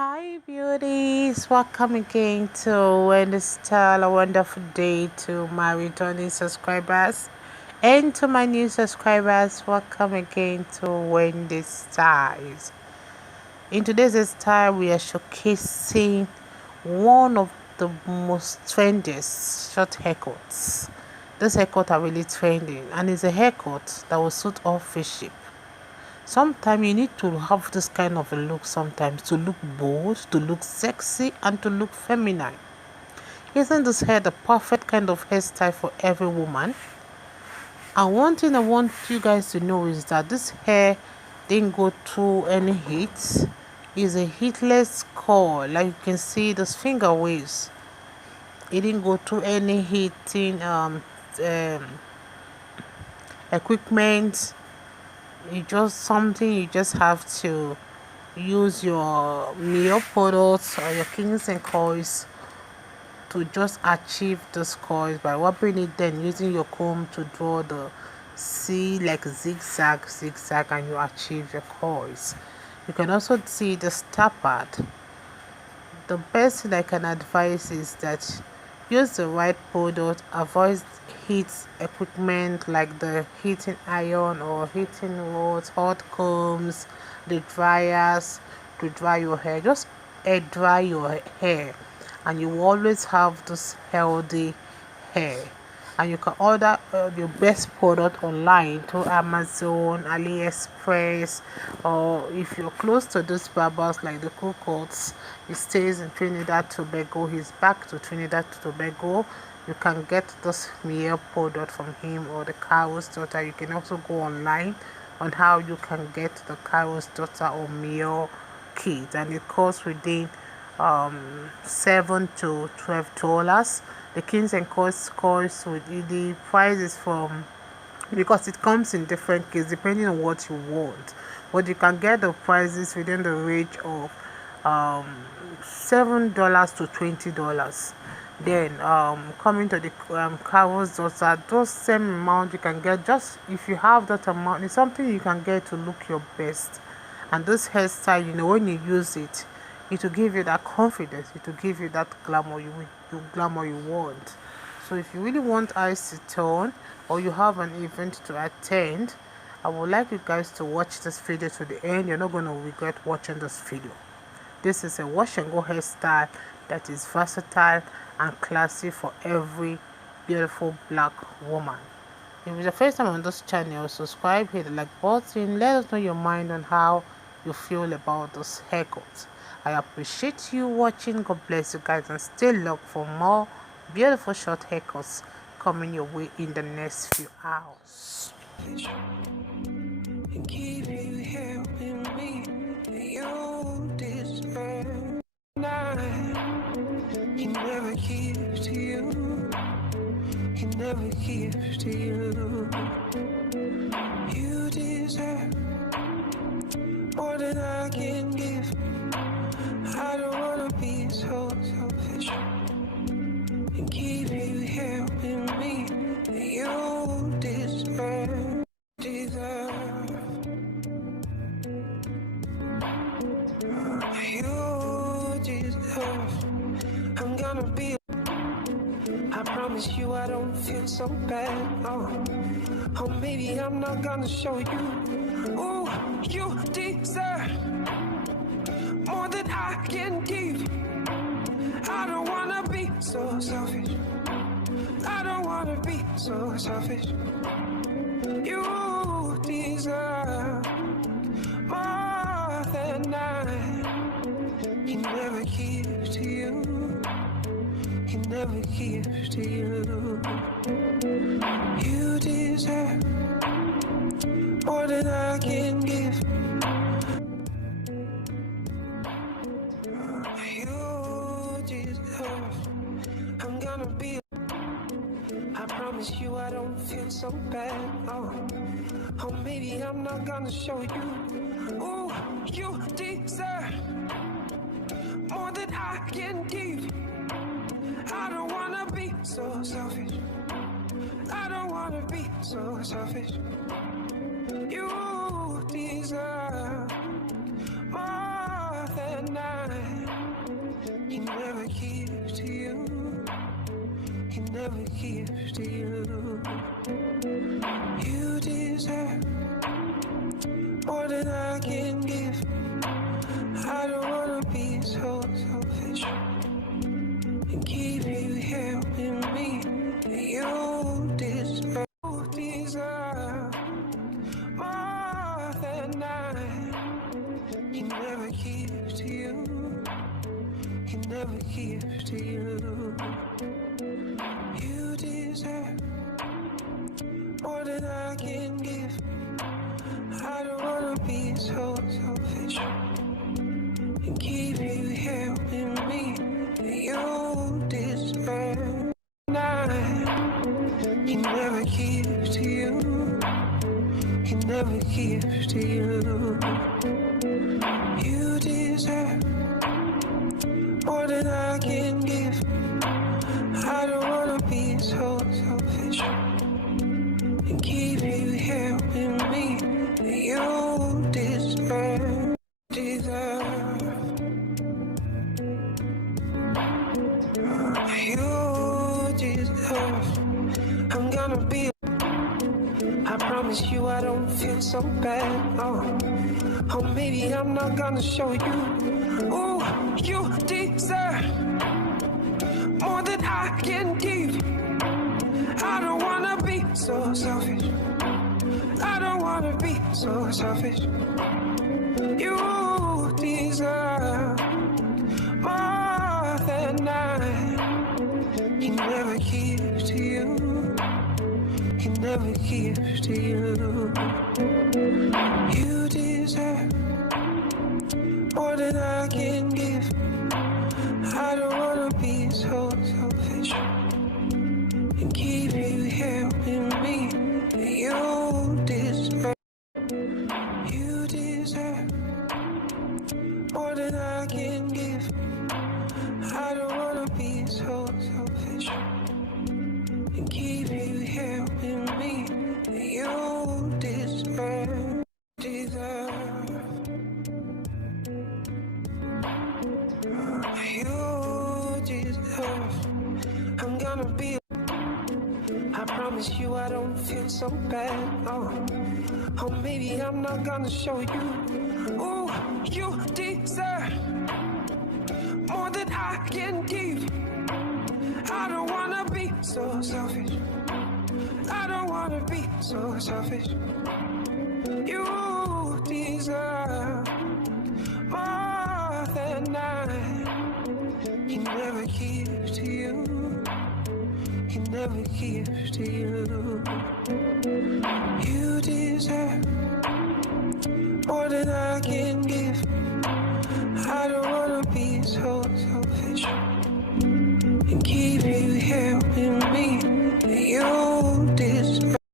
Hi beauties, welcome again to Wendy Style. A wonderful day to my returning subscribers and to my new subscribers. Welcome again to Wendy Styles. In today's style, we are showcasing one of the most trendiest short haircuts. This haircut are really trending and it's a haircut that will suit all face shape. Sometimes you need to have this kind of a look sometimes to look bold, to look sexy, and to look feminine. Isn't this hair the perfect kind of hairstyle for every woman? And one thing I want you guys to know is that this hair didn't go through any heat. It's a heatless curl. Like you can see those finger waves. It didn't go through any heating equipment. It's just something you just have to use your MIELLE products or your kings and coils to just achieve those coils by rubbing it, then using your comb to draw the C like zigzag and you achieve your coils. You can also see the star pad. The best thing I can advise is that use the right product, avoid heat equipment like the heating iron or heating rods, hot combs, the dryers to dry your hair. Just air dry your hair and you will always have this healthy hair. And you can order your best product online through Amazon, AliExpress, or if you're close to those barbers like the Coco's, he stays in Trinidad Tobago, he's back to Trinidad Tobago. You can get this MIELLE product from him or the Carol's Daughter. You can also go online on how you can get the Carol's Daughter or MIELLE kit, and it costs within $7 to $12. The kings and coils with the price is from, because it comes in different kits depending on what you want, but you can get the prices within the range of $7 to $20. Then coming to the Carol's Daughter, those same amount you can get. Just if you have that amount, it's something you can get to look your best. And this hairstyle, when you use it, it will give you that confidence, it will give you that glamour you want. So if you really want eyes to turn or you have an event to attend, I would like you guys to watch this video to the end. You're not going to regret watching this video. This is a wash and go hairstyle that is versatile and classy for every beautiful black woman. If it's the first time on this channel, subscribe, hit the like button, let us know your mind on how you feel about this haircut. I appreciate you watching. God bless you guys, and stay locked for more beautiful short haircuts coming your way in the next few hours. He never gives to you. He never gives to you. You deserve more than I can give. I don't wanna be so selfish and keep you here with me. You deserve. You deserve. I'm gonna be. I promise you I don't feel so bad. Oh, maybe I'm not gonna show you. Oh, you deserve more than I can give. I don't wanna be so selfish. I don't wanna be so selfish. You deserve more than He never gives to you. He never gives to you. You deserve more than I can give. You deserve. I'm gonna be. I promise you I don't feel so bad. Oh, maybe I'm not gonna show you. Oh, you deserve more than I can give. I don't wanna be so selfish. I don't wanna be so selfish. You deserve more than I He never gives to you. He never gives to you. You deserve more than I can give. I don't wanna be so selfish and keep you here with me. You deserve more than I. He never gives to you. He never gives to you. You deserve more than I can give. I don't wanna be so selfish and keep you here with me. You deserve. He never gives to you. He never gives to you. You deserve more than I can give. I don't wanna be so selfish and keep you here with me. You deserve. You deserve. I'm gonna be. I promise you I don't feel so bad. Oh, maybe I'm not gonna show you. Ooh, you deserve more than I can give. I don't wanna be so selfish. I don't wanna be so selfish. You deserve more than I. He never gives to you. He never gives to you. You deserve more than I can give. I don't wanna be so selfish and keep you here with me. You deserve. You deserve more than I can give. I don't wanna be so selfish and keep you here with me. You deserve. You deserve. I'm gonna be. I promise you I don't feel so bad. Oh, maybe I'm not gonna show you. Ooh, you deserve more than I can give. I don't wanna be so selfish. I don't wanna be so selfish. You deserve more than I. He never gives to you. He never gives to you. You deserve more than I can give. I don't wanna be so selfish